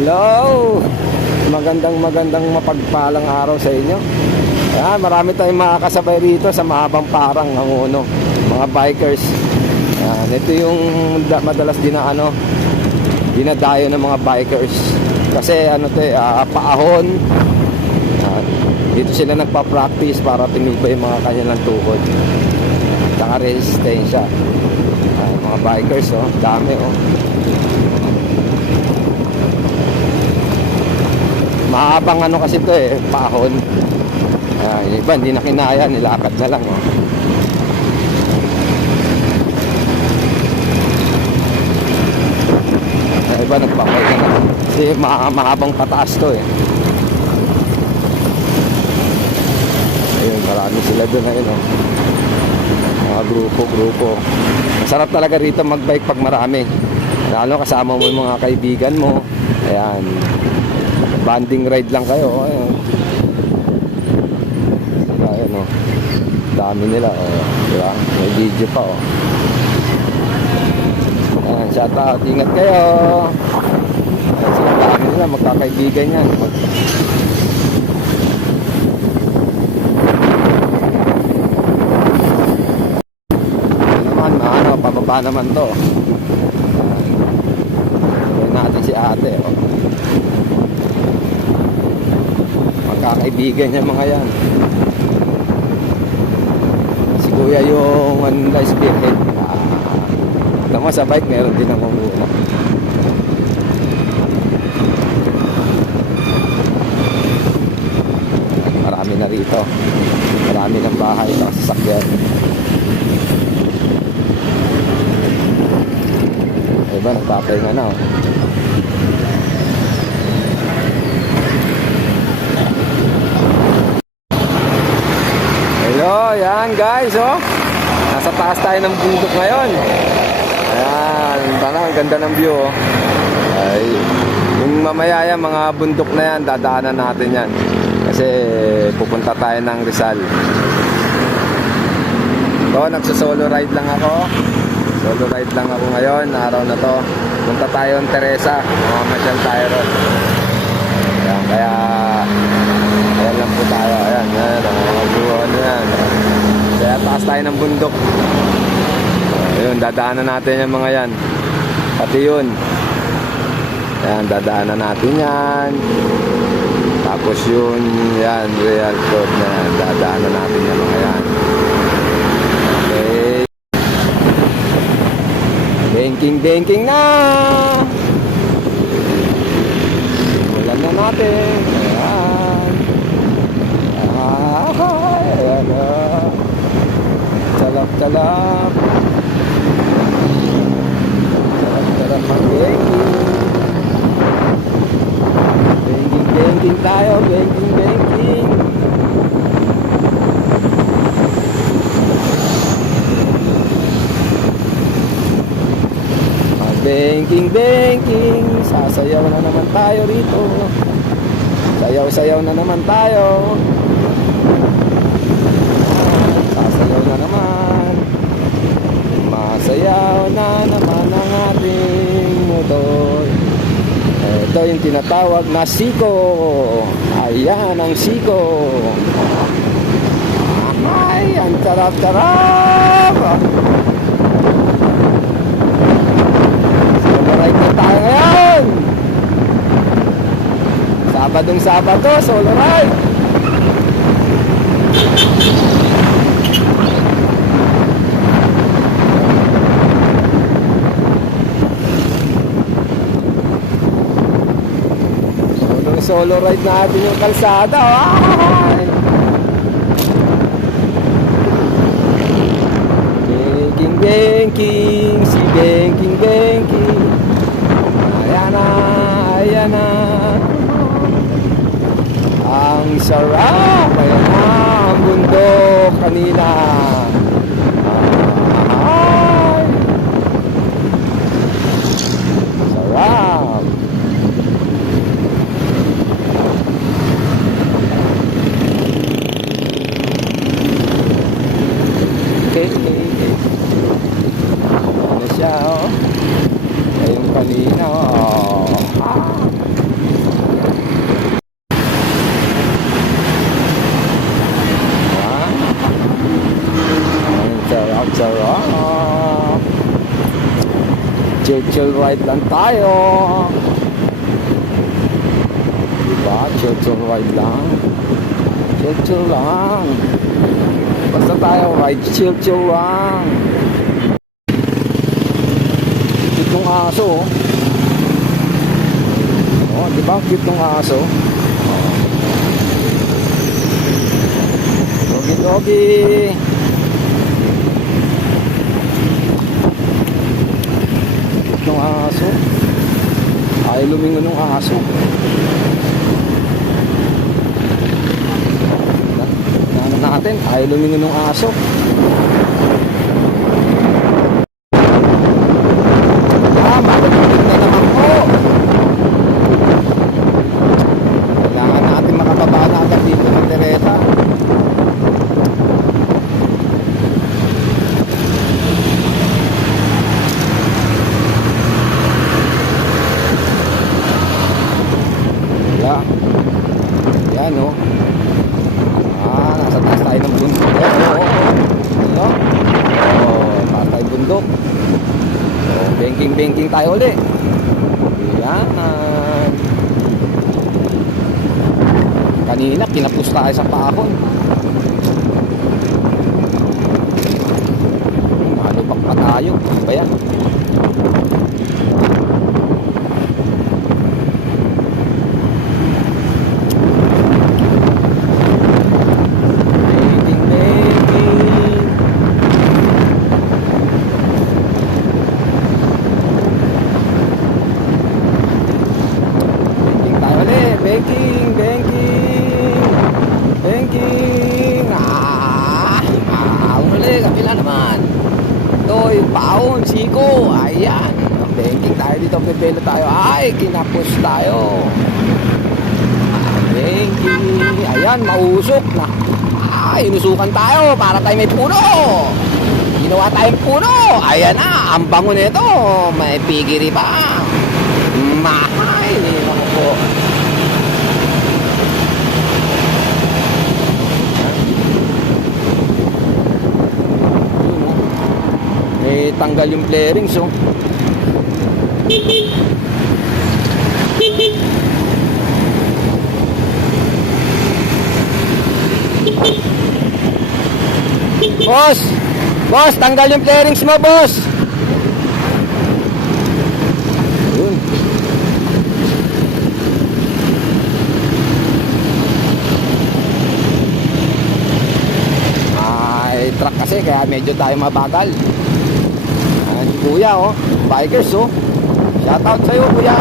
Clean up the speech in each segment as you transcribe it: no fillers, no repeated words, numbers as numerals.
Hello! Magandang mapagpalang araw sa inyo. Ayan, marami tayong makakasabay rito sa mahabang parang ng mga bikers. Ayan, ito yung madalas dinadayo ng mga bikers. Kasi paahon. Ayan, dito sila nagpa-practice para tumibay yung mga kanilang tuhod. Saka resistensya. Ayan, mga bikers, dami. Mahabang kasi ito paahon. Yung iba hindi na kinaya, nilakad na lang. Yung iba nagpapay na lang. Kasi mahabang pataas to Ayun, marami sila doon mga grupo. Masarap talaga rito magbike pag marami. Lalo kasama mo yung mga kaibigan mo. Ayan, banding ride lang kayo. Ayun, dami nila, diba? May video pa. Ayan, shout out, ingat kayo. Ayan, sila dami nila, magkakaibigan yan. Pababa naman to. Gawin natin si ate. Magkakaibigan niya mga yan. Si kuya yung spearhead. Alam mo sa bike meron din ang muna. Marami na rito. Marami ng bahay at sasakyan. Diba, nagpapahinga na Hello, yan guys, nasa taas tayo ng bundok ngayon. Ayan, parang ang ganda ng view, Ay, yung mamaya yan, mga bundok na yan, dadaanan natin yan. Kasi pupunta tayo ng Rizal. Nagsosolo ride lang ako. Solo ride lang ako ngayon, araw na to. Punta tayo ng Teresa, mamasyal tayo ron. Ayan, kaya lang po tayo. Ayan, ang mga buwan yan. Kaya taas tayo ng bundok. Ayun, dadaanan natin yung mga yan. Pati yun. Ayan, dadaanan natin yan. Tapos yun, yan, real code na yan. Dadaanan natin yung mga yan. Okay. Banking na! Simulan na natin. Ayan. Ayan na. Talap. Talap ang banking. Banking tayo. Banking. Banking, sasayaw na naman tayo rito. Sayaw na naman tayo. Sasayaw na naman. Masayaw na naman ang ating motor. Ito yung tinatawag na siko. Ayan ang siko. Ay, ang tarap. Ride na tayo ngayon. Sabado, solo ride. Solo ride natin yung kalsada. Ay! Banking, si banking. Ayan na. Ang sarap. Ayan na ang bundok kanina. Ay! Sarap. Okay. Ano siya, Ayun kanina, Chill ride lang tayo. Diba? Chill ride lang. Chill lang. Basta tayo ride, chill lang. Cute ng aso. Oh, diba? Cute ng aso. Doggy. Cute ng aso. Ay lumingon ng aso. Natin, ay lumingon ng aso. Matutulog na naman po. Kailangan natin makababa na agad dito ng Teresa. Yan o. Nasa taas tayo ng bundok. Ano? Taas tayo bundok. Banking tayo ulit. Yan. Kanina kinapos tayo sa paahon. Malubak pa tayo. Ano ba yan? Banking. Uli, kapila naman. Toy, paon, siko. Ayan. Banking tayo dito, pipelo tayo. Ay, kinapos tayo. Banking. Ayan, mausok na. Ay, inusukan tayo para tayo may puno. Ginawa tayong puno. Ayan na, ang bango nito. May pigiri pa. Mahal. Ako po. Tanggal yung flarings oh. Boss, tanggal yung flarings mo, boss. Yun. Ay, truck kasi kaya medyo tayo mabagal. Kuya oh, bikers oh. Shout out sa'yo kuya.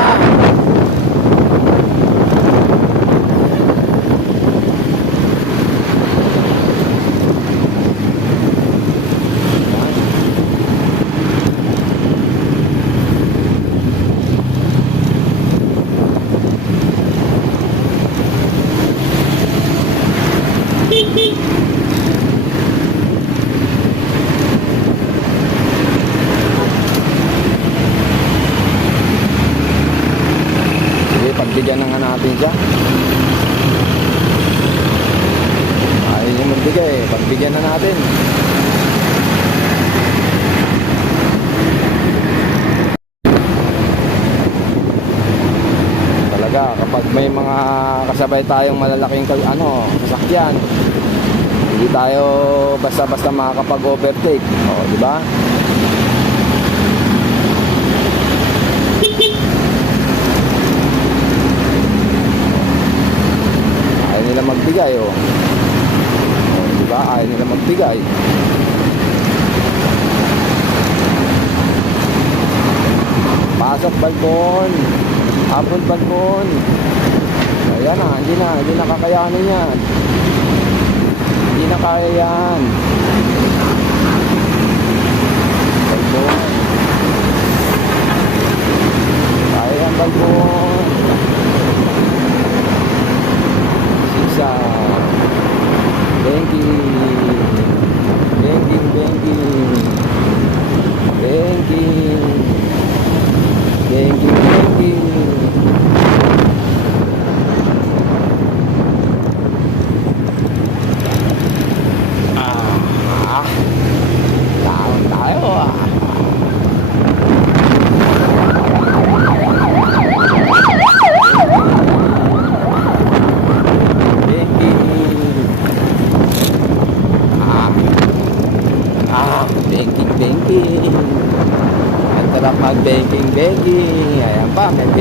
Pagbigyan na nga natin siya. Ayaw niya magbigay eh. Pagbigyan na natin. Talaga kapag may mga kasabay tayong malalaking sasakyan, hindi tayo basta-basta makakapag-overtake. O, di ba? Nila magbigay oh. Diba? Ayaw nila magbigay. Pasok balkon. Apple balkon. Ayan na, hindi na kakayanin yan. Hindi na kaya yan. Balkon. Kaya yan balkon. Down tayo ah.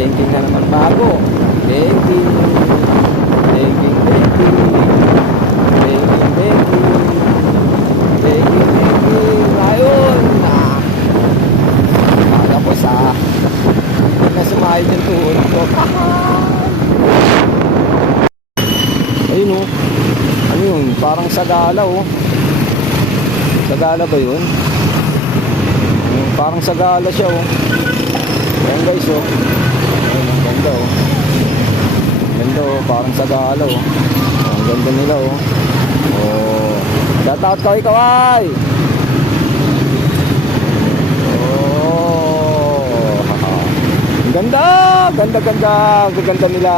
Banking na naman bago. Banking. Banking, banking. Banking, banking. Banking, banking. Ayun. Tapos hindi na sumayad yung tuhod ko. Ayun oh. Ano yun? Parang sagala oh. Sagala ba yun? Parang sagala siya oh. Ayan guys oh. Ayun, ang ganda oh. Ganda oh, parang sagala oh. Ang ganda nila oh. Oh. Shout out kaway-kaway! Oh. Ang ganda! Ganda nila.